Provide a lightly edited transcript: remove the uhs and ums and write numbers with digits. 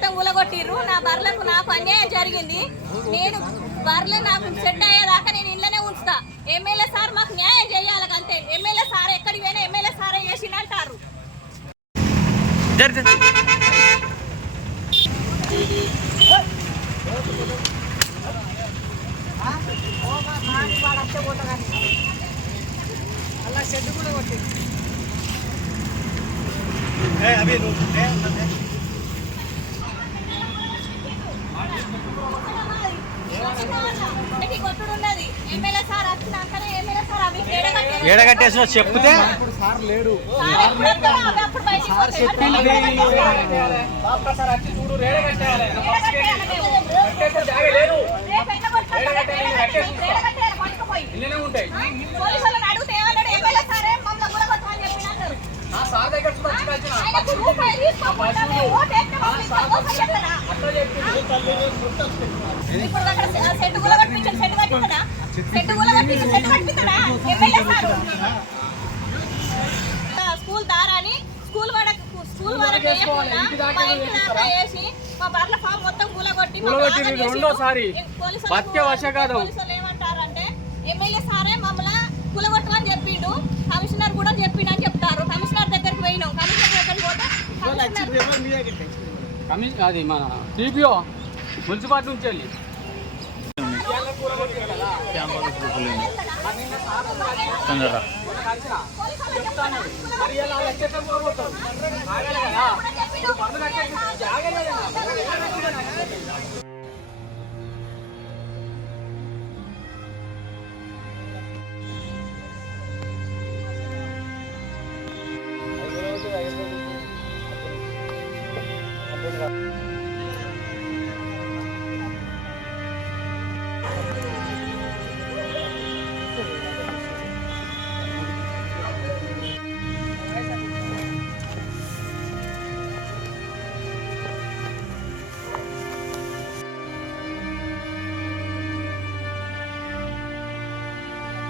మొత్తం ఊలగొట్టిర్రు. నా బర్రెలకు నాకు అన్యాయం జరిగింది. నేను బర్రెలు నాకు సెట్ అయ్యేదాకా నేను ఇళ్ళనే ఉంచుతా. ఎమ్మెల్యే సార్ మాకు న్యాయం చేయాలి అంతే. ఎమ్మెల్యే సార్ ఎక్కడికి పోయినా ఎమ్మెల్యే సారే చేసిందంటారు. అలా షెడ్ కూడా కొట్టింది. ఏడగట్టేసిన చెప్తే సార్ లేడు. స్కూల్ దారాని స్కూల్ వరకు వేసి మా బర్ల ఫామ్ మొత్తం కూలగొట్టి రెండోసారి ఏమంటారంటే ఎమ్మెల్యే సారే మమ్మల్ని కూలగొట్టమని చెప్పిండు. కమిషనర్ కూడా చెప్పిండు అని చెప్తారు. కమిషనర్ దగ్గరికి పోయినాం. కమిషనర్ దగ్గరికి పోతే అది మన టీపీఓ మున్సిపాలిటీ నుంచి వెళ్ళి Gracias.